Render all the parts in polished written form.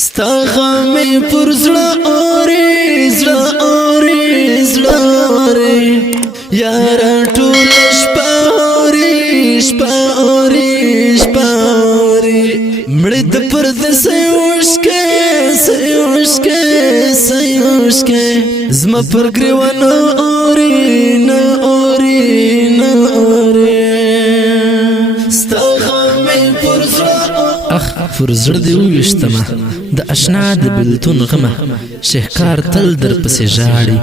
ستا غمی پر زړه اوري زړه اوري زړه اوري یارا ټول شپه اوري شپه اوري شپه اوري مړه د پرده سيوشکه سيوشکه سيوشکه زما پر ګریوان اوري نه اوري نه اوري ستا غمی پر زړه اخ پر زړه دی وښتمه د اشنا د بلتون غمه شهکار تل در پسې ژاړي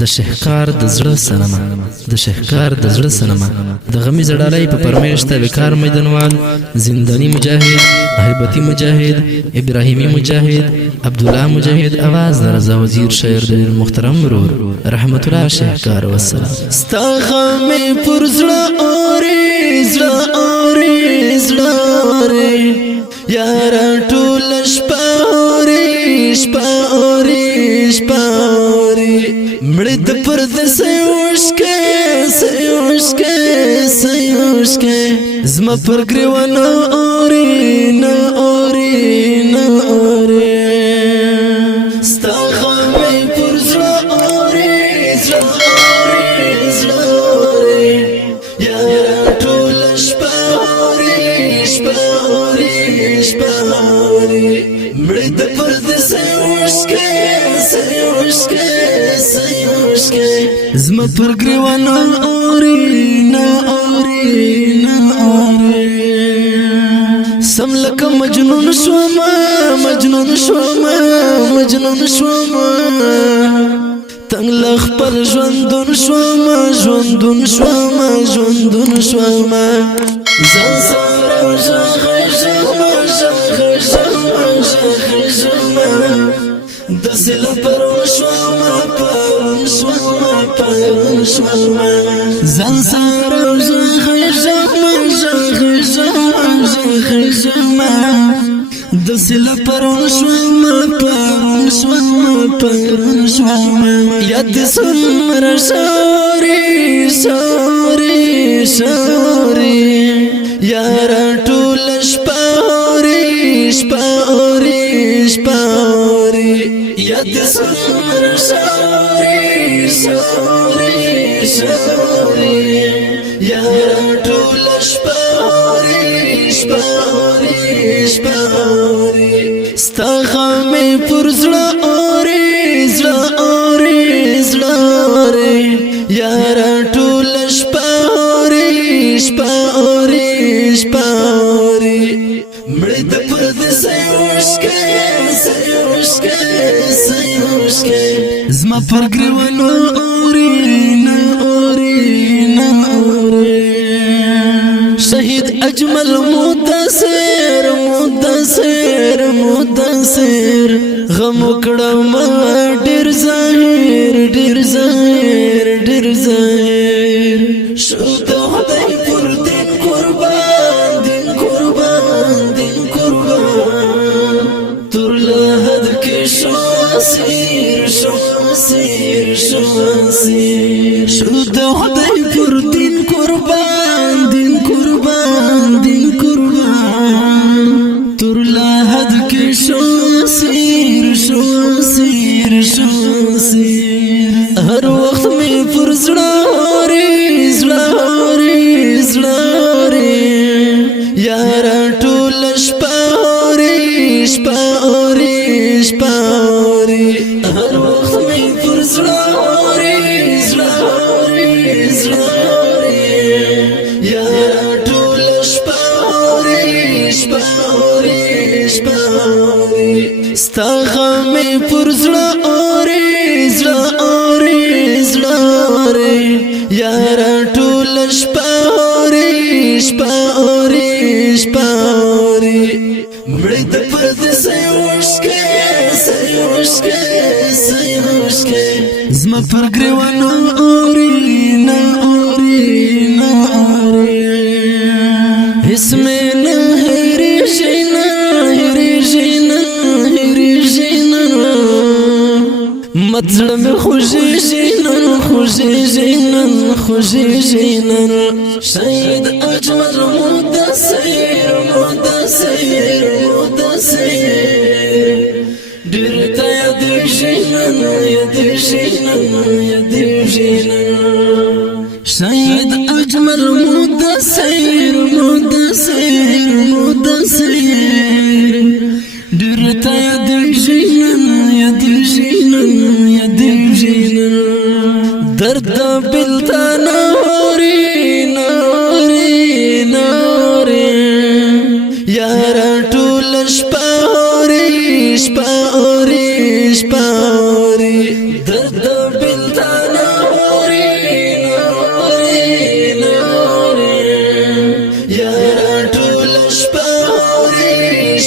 د شهکار د زړه سنمه د شهکار د زړه سنمه د غمی زړالای په پرمیشته وکار میدانوال زندانی مجاهد هیبتی مجاهد ابراهیمی مجاهد عبد الله مجاهد आवाज د رضا وزیر شاعر د محترم ورور رحمت الله شهکار والسلام ستا غمی پر زړه اوري زړه اوري زړه اوري یارا ټول شپه اوري شپه اوري شپه اوري مړه د پرده سيوشکه سيوشکه سيوشکه زما پر ګریوان اوري نه اوري نه اوري ستا غمی پر زړه اوري زړه اوري زړه اوري یارا ټول شپه اوري شپه اوري شپه اوري مړه د پرده سيوشکه سيوشکه سيوشکه زما پر ګریوان اوري نه اوري نه اوري سم لکه مجنون شوما مجنون شوما مجنون شوما تنگ لخپل ژوندون شوما ژوندون شوما ژوندون شوما ځان سره ژغ ژغما ژغ ژغما ژغ ژغما داسې له پرون شوما پرون شوما پرون شوما ځان سره ژغ ژغما ژغ ژغما ژغ ژغما داسې له پرون شوما پرون شوما پرون شوما یاد څومره شوري شوري شوري یارا ټول شپه اوري شپه اوري شپه اوري یاد څومره شوري شوري شوري یارا ټول شپه اوري شپه اوري شپه اوري ستا غمی پر زړه اوري زړه اوري زړه اوري یارا ټول شپه اوري شپه اوري شپه اوري مړه د پرده سيوشکه سيوشکه سيوشکه زما پر ګریوان اوري نه اوري نه اوري شهید اجمل مدثر مدثر مدثر غم کړم ډیر ظاهر ډیر ظاهر ډیر ظاهر شو د خدای پر دین قربان دین قربان دین قربان تر لحد کې شو اسیر شو اسیر شو اسیر شو د خدای پر دین قربان دین قربان دین قربان تر لحد کې شو اسیر شو اسیر شو اسیر هر وخت می پر زړه اوري زړه اوري زړه اوري یارا ټول شپه اوري شپه اوري شپه اوري هر وخت می پر زړه اوري زړه اوري زړه اوري یارا ټول شپه اوري شپه اوري شپه اوري ستا غمی پر زړه اوري زړه اوري زړه اوري یارا ټول شپه اوري شپه اوري شپه اوري مړه د پرده سيوشکه سيوشکه سيوشکه زما پر ګریوان اوري نه اوري نه اوري اسم نه هري شينا هري شينا هري شينا مطلع میں خوشی جینن خوشی جینن خوشی جینن شهید اجمل مدثر مدثر مدثر سيد أجمل مدثر درتا يدك جينا درد بلتا نوري يارا طول شپاوري درد بلتا نوري يارا طول شپاوري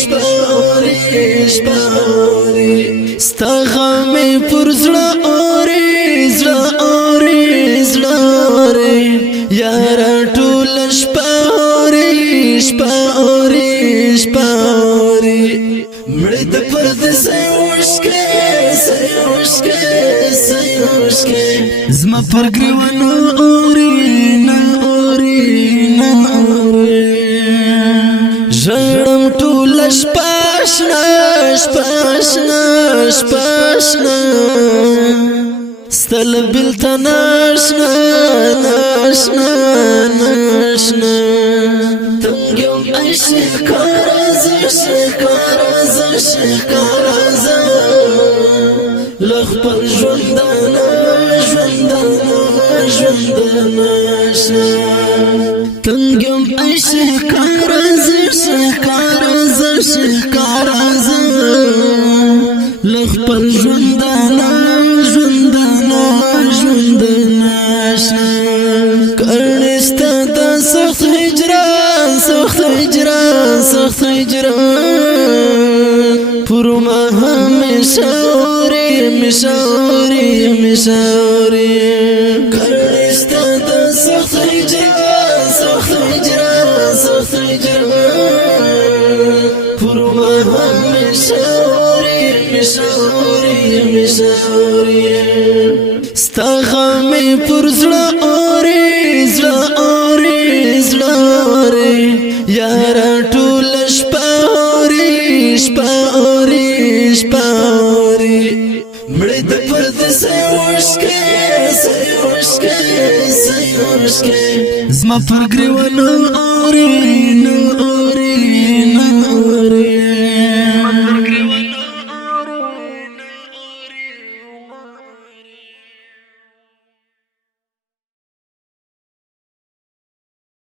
ستا غمي پر زړه اوري یارا ټول شپاوري مړې د پرده سيوشکې زما پر ګریوانو اوري ژړم ټول شپاشنا ستل بلتا ناشنا تنگیم ای شکارازا لخپل ژوندانا تنگیم ای شکارازا لخپل ژوندانا کرنستا دا سخت هجران پرما مشاوري کرنستا دا سخت هجران پرما مشاوري ستا غمي پر زړه اوري یارا ټول شپاوري مړې د پرده سيوشکې زما پر ګریوانو اوري